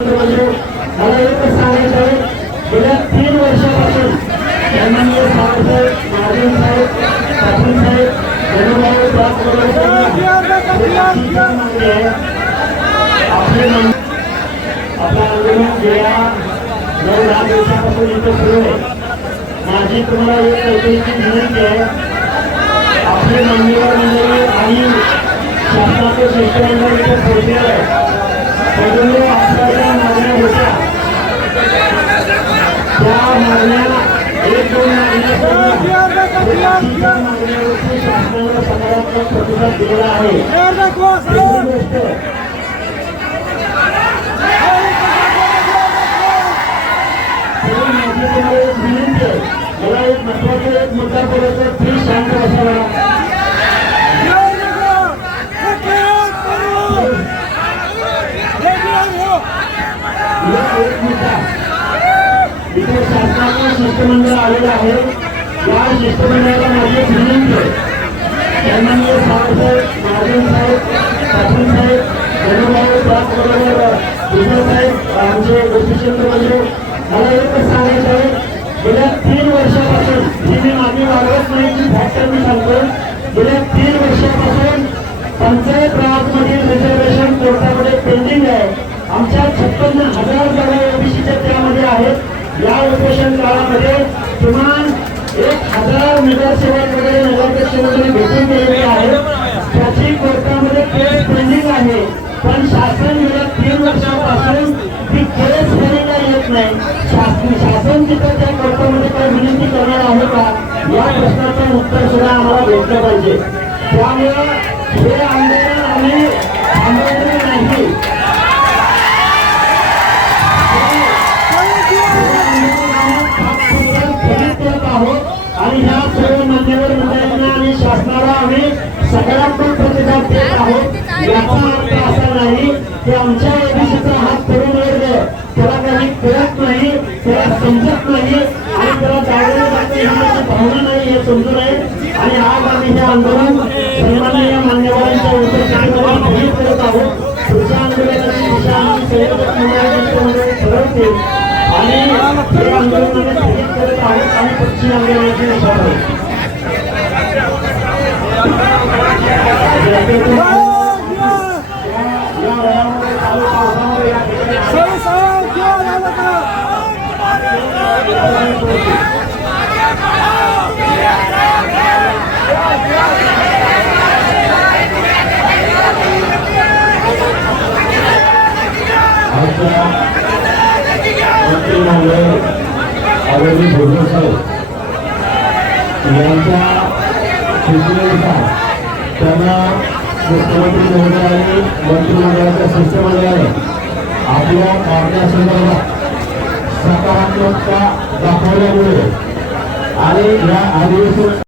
मला एकच सांगायचं आहे गेल्या तीन वर्षापासून सन्माननीय साहेब महाजन साहेब पाटील साहेब आपलं आंदोलन गेल्या नऊ दहा दिवसापासून इथं सुरू आहे माझी तुम्हाला एक चौकशीची विनंती आहे आपले मान्यवर मंडळी आणि शासनाचे शेतकऱ्यांना इथे पोहोचलेलं आहे मागण्यावरती सकारात्मक प्रतिसाद दिलेला आहे मला एक महत्त्वाचा एक मुद्दा बोलायचा प्लीज शांत एक मुद्दा इथे शासनाचं शिष्टमंडळ आलेलं आहे. या शिष्टमंडळाला माझी एक विनंती आहे. सन्माननीय साहेब महाजन साहेब पाटील साहेब धनुभाऊ त्याचबरोबर विजयसाहेब आमचे गोपीचंद्र बंधू मला एकच सांगायचं आहे गेल्या तीन वर्षापासून ही मी मागणी वाढवत नाही की फॅक्टर मी सांगतो गेल्या तीन वर्षापासून पंचायत राजमधील रिझर्वेशन कोर्टामध्ये पेंडिंग आहे. आमच्या छप्पन्न हजार जागा ओबीसीच्या त्यामध्ये आहेत. या उपोषण काळामध्ये किमान एक हजार नगरसेवक वगैरे नगरपरिषदेमध्ये भेटून गेलेले आहेत. त्याची कोर्टामध्ये केस पेंडिंग आहे. पण शासन गेल्या तीन वर्षापासून ती केस घ्यायला येत नाही. शासन शासन तिथं त्या कोर्टामध्ये काही विनंती करणार आहे का? या प्रश्नाचं उत्तर सुद्धा आम्हाला भेटलं पाहिजे. त्यामुळं हे आंदोलन आम्ही थांबवलेलं नाही. आणि ह्या सर्व मान्यवर मंडळांना आणि शासनाला आम्ही सकारात्मक प्रतिसाद देत आहोत. याचा अर्थ असा नाही की आमच्या एबीसीचा हा तरुण वर्ग त्याला काही कळत नाही त्याला समजत नाही आणि त्याला जागरण करता येण्याची भावना नाही हे समजू नये आणि आज आम्ही हे आंदोलन सन्माननीय मान्यवरांच्या उपस्थितीमध्ये घोषित करत आहोत. पुढच्या आंदोलनाची दिशा आम्ही संयोजक मंडळाच्या ठरवतील आणि हे आंदोलन आहोत आणि पश्चिम यांच्या सूचनेनुसार त्यांना मुख्यमंत्री महोदय मंत्रिमंडळाच्या शिष्टमंडळाने आपल्या मागण्यासंदर्भात सकारात्मकता दाखवल्यामुळे आणि या अधिवेशन